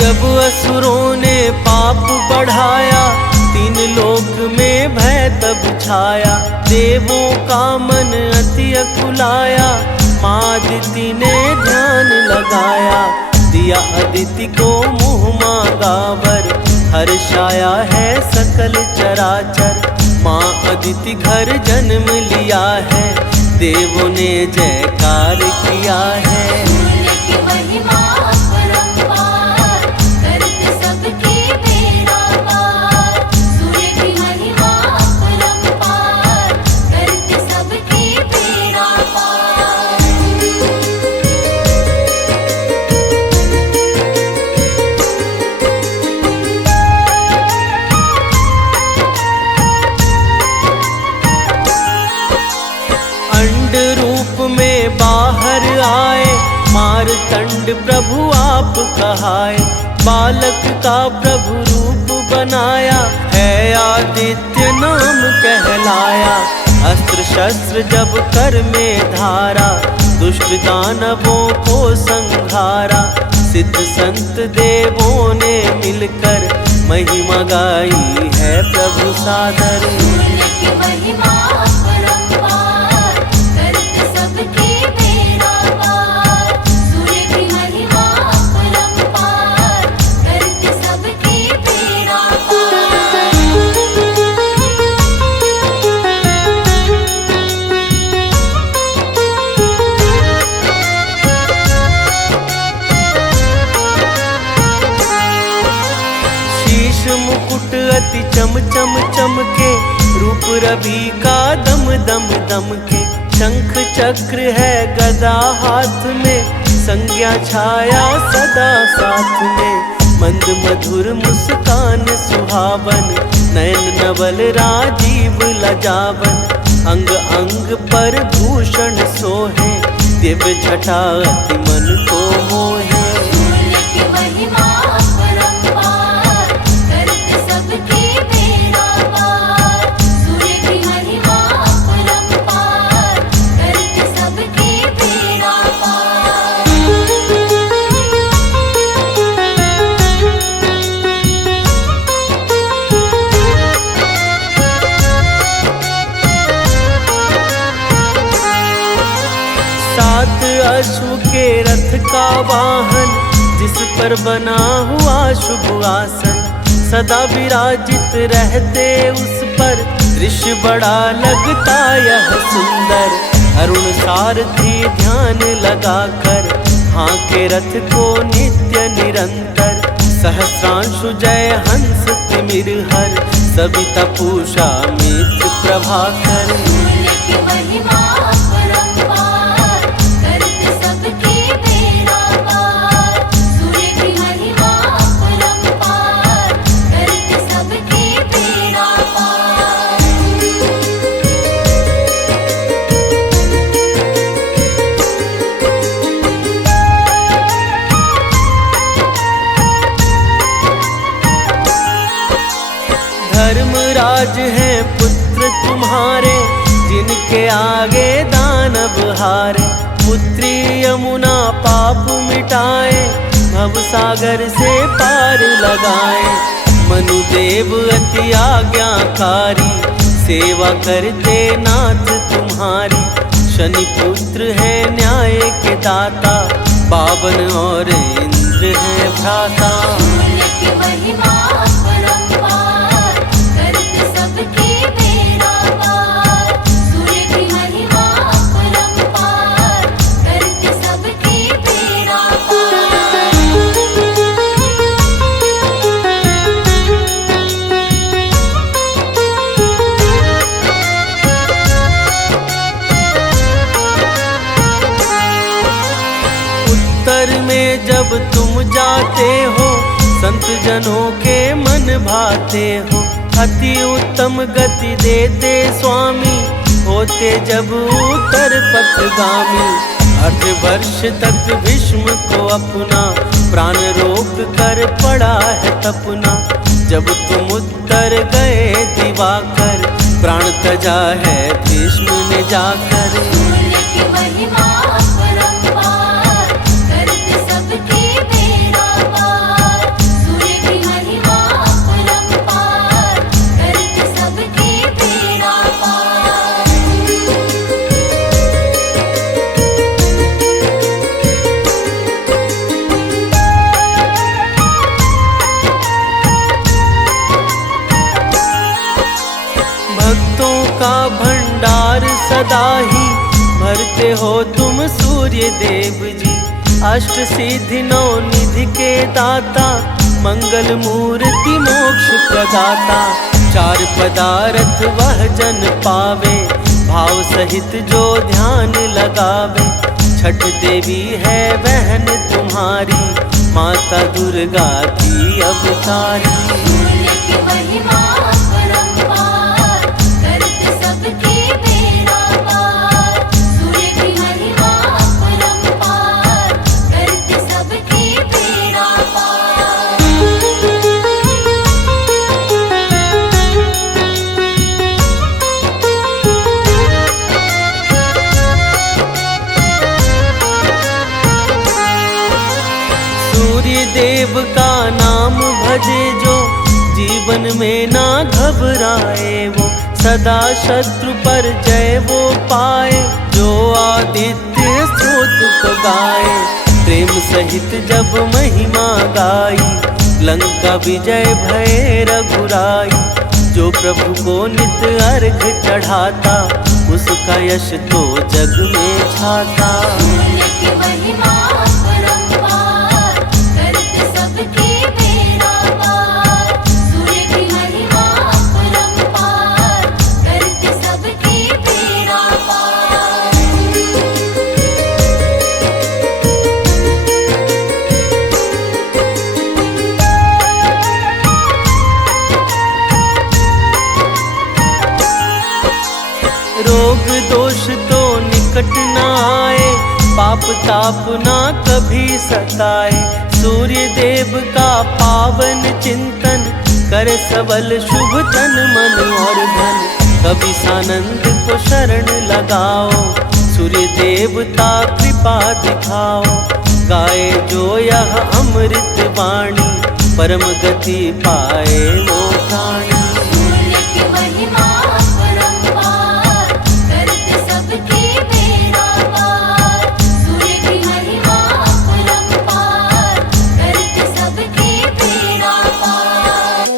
जब असुरों ने पाप बढ़ाया, तीन लोक में भय तब छाया। देवों का मन अति अकुलाया, माँ अदिति ने ध्यान लगाया। दिया अदिति को मुँह मांगावर, हर्षाया है सकल चराचर। माँ अदिति घर जन्म लिया है, देवों ने जयकार किया है। सूर्य की महिमा अपरंपार, करत सबके बेड़ा पार। सूर्य की महिमा अपरंपार, करत सबके बेड़ा पार। अंड रूप में बाहर आए, मारतंड प्रभु आप कहाए। बालक का प्रभु रूप बनाया, है आदित्य नाम कहलाया। अस्त्र शस्त्र जब कर में धारा, दुष्ट दानवों को संहारा। सिद्ध संत देवों ने मिलकर, महिमा गाई है प्रभु सादर। सूर्य की महिमा अपरंपार, करत सबके बेड़ा पार। सूर्य की महिमा अपरंपार, करत सबके बेड़ा पार। शीश मुकुट अति चम चम चमके, रूप रवि का दम दम दम के। शंख चक्र है गदा हाथ में, संज्ञा छाया सदा साथ में। मंद मधुर मुस्कान सुहावन, नयन नवल राजीव लजावन। अंग अंग पर भूषण सोहे, दिव्य छटा अति मन को मोहे। सूर्य की महिमा अपरंपार, करत सबके बेड़ा पार। सूर्य की महिमा अपरंपार, करत सबके बेड़ा पार। सात अश्व के रथ का वाहन, जिस पर बना हुआ शुभ आसन। सदा विराजित रहते उस पर, दृश्य बड़ा लगता यह सुंदर। अरुण सारथी ध्यान लगाकर, हाँके रथ को नित्य निरंतर। सहस्रांशु जय हंस तिमिर हर, सविता पूषा मित्र प्रभाकर। सूर्य की महिमा अपरंपार, करत के आगे दानव हारे, पुत्री यमुना पाप मिटाए, भव सागर से पार लगाए। मनुदेव अति आज्ञाकारी, सेवा करते नाथ तुम्हारी। शनि पुत्र है न्याय के दाता, पावन और इंद्र है भ्राता। सूर्य की महिमा अपरंपार, करते सबके बेड़ा पार। सूर्य की महिमा अपरंपार, करते सबके बेड़ा पार। उत्तर में जब तुम जाते हो, संत जनों के मन भाते हो। अति उत्तम गति देते स्वामी, होते जब उत्तर पथगामी। अर्धवर्ष तक भीष्म को अपना, प्राण रोक कर पड़ा है तपना। जब तुम उत्तर गए दिवाकर, प्राण तजा है भीष्म ने जाकर। सूर्य की महिमा अपरंपार, करते सबके बेड़ा पार। सूर्य की महिमा अपरंपार, करते सबके बेड़ा पार। भक्तों का भंडार सदा ही भरते हो तुम सूर्य देव जी। अष्ट सिद्धि नौ निधि के दाता, मंगल मूर्ति मोक्ष प्रदाता। चार पदार्थ वह जन पावे, भाव सहित जो ध्यान लगावे। छठ देवी है बहन तुम्हारी, माता दुर्गा की अवतारी। सूर्य की महिमा अपरंपार, करते सबके बेड़ा पार। सूर्य की महिमा अपरंपार, करते सबके बेड़ा पार। सूर्य देव का नाम भजे जो, जीवन में ना घबराए वो। सदा शत्रु पर जय वो पाए, जो आदित्य स्तोत्र को गाए। प्रेम सहित जब महिमा गाई, लंका विजय भय रघुराई। जो प्रभु को नित अर्घ चढ़ाता, उसका यश तो जग में छाता। सूर्य की महिमा अपरंपार, करते सबके बेड़ा पार। सूर्य की महिमा अपरंपार, करते सबके बेड़ा पार। रोग दोष तो निकट न आए, पाप ताप ना कभी सताए। सूर्य देव का पावन चिंतन, करे सबल शुभ तन मन और धन। कभी सानंद को शरण लगाओ, सूर्य देवता कृपा दिखाओ। गाए जो यह अमृत वाणी, परम गति पाए वो प्राणी। सूर्य की महिमा अपरंपार, करते सबके बेड़ा पार। सूर्य की महिमा अपरंपार, करते सबके बेड़ा पार।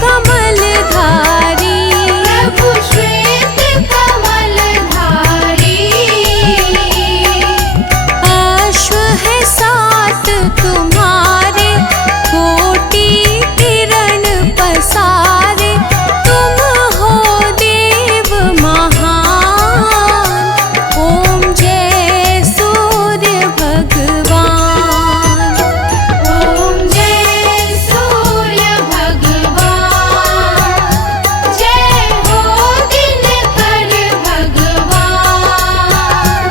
कमलधारी प्रभु श्वेत कमलधारी अश्व है 7 तुम्हारे कोटि किरण पसारे तुम हो देव महान ओम जय सूर्य भगवान ओम जय सूर्य भगवान जय हो दिनकर भगवान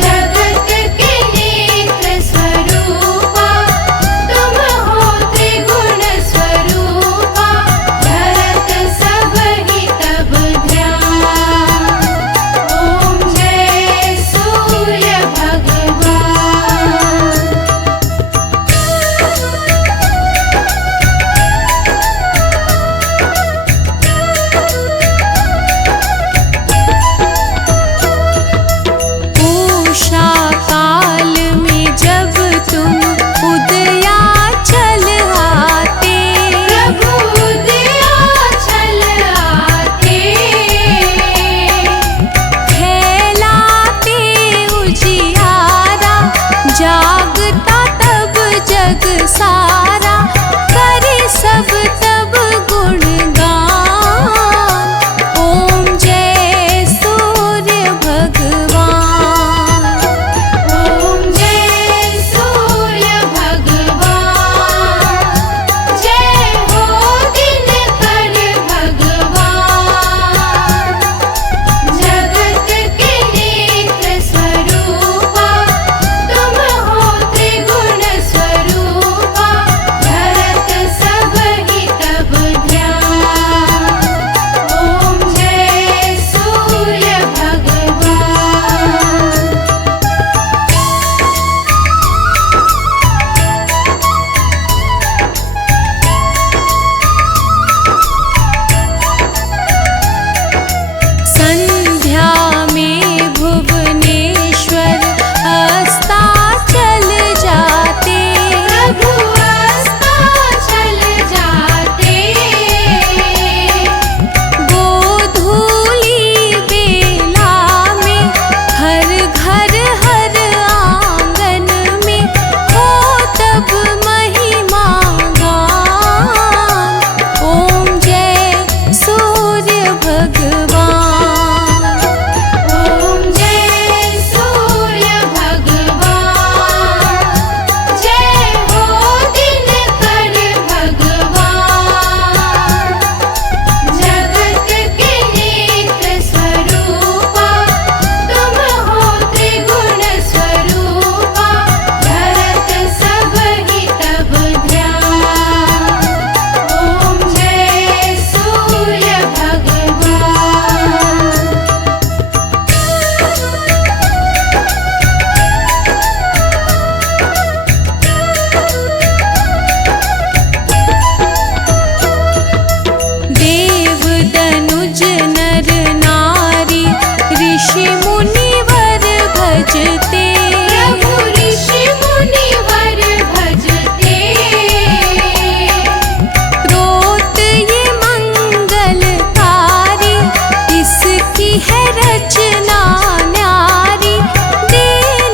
जगत के नेत्र स्वरूपा तुम हो त्रिगुण स्वरूपा धरत सब ही तब ध्यान ओम जय सूर्य भगवान उषा काल में जब तुम उदयाचल आते प्रभु उदयाचल आते फैलाते उजियारा जागता तब जग सारा करे सब तब गुणगान ओम जय सूर्य भगवान ओम जय सूर्य भगवान जय हो दिनकर भगवान जगत के नेत्र स्वरूपा तुम हो त्रिगुण स्वरूपा धरत सब ही तब ध्यान ओम जय सूर्य भगवान संध्या में भुवनेश्वर अस्ताचल जाते प्रभु अस्ताचल जाते गोधूली बेला में हर घर हर आंगन में हो तब महिमा गान ओम जय सूर्य भगवान ओम जय सूर्य भगवान जय हो दिनकर भगवान जगत के नेत्र स्वरूपा तुम हो त्रिगुण स्वरूपा धरत सब ही तब ध्यान ओम जय सूर्य भगवान देव दनुज नर नारी ऋषि मुनिवर भजते प्रभु ऋषि मुनिवर भजते रोत ये मंगलकारी इसकी है रचना न्यारी दे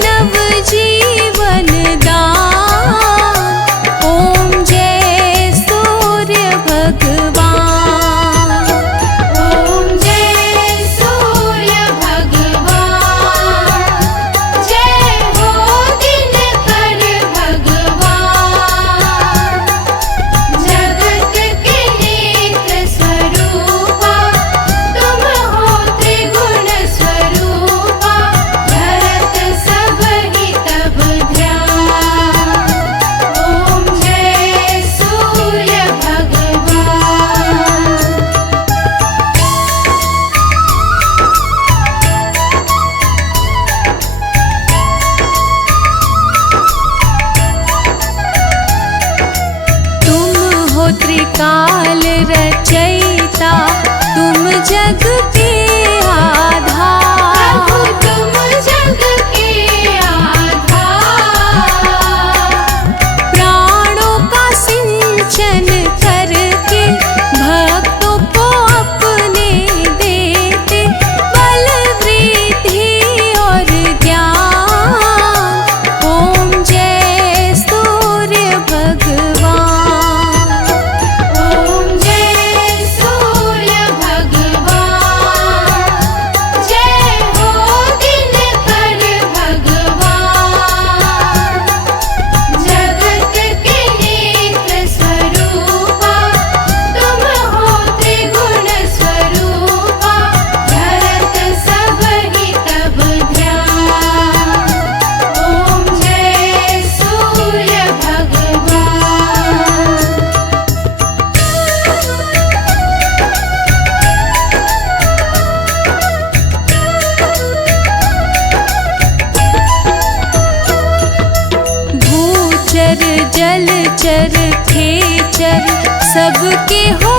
नव जीवन दान ओम जय सूर्य भगवान ओम जय सूर्य भगवान जय हो दिनकर भगवान जगत के नेत्र स्वरूपा तुम हो त्रिगुण स्वरूपा धरत सब ही तब ध्यान ओम जय सूर्य भगवान तुम हो त्रिकाल रचयिता तुम जग के आधार प्रभु तुम जग के आधार प्राणों का सिंचन करके जलचर खेचर सबके हो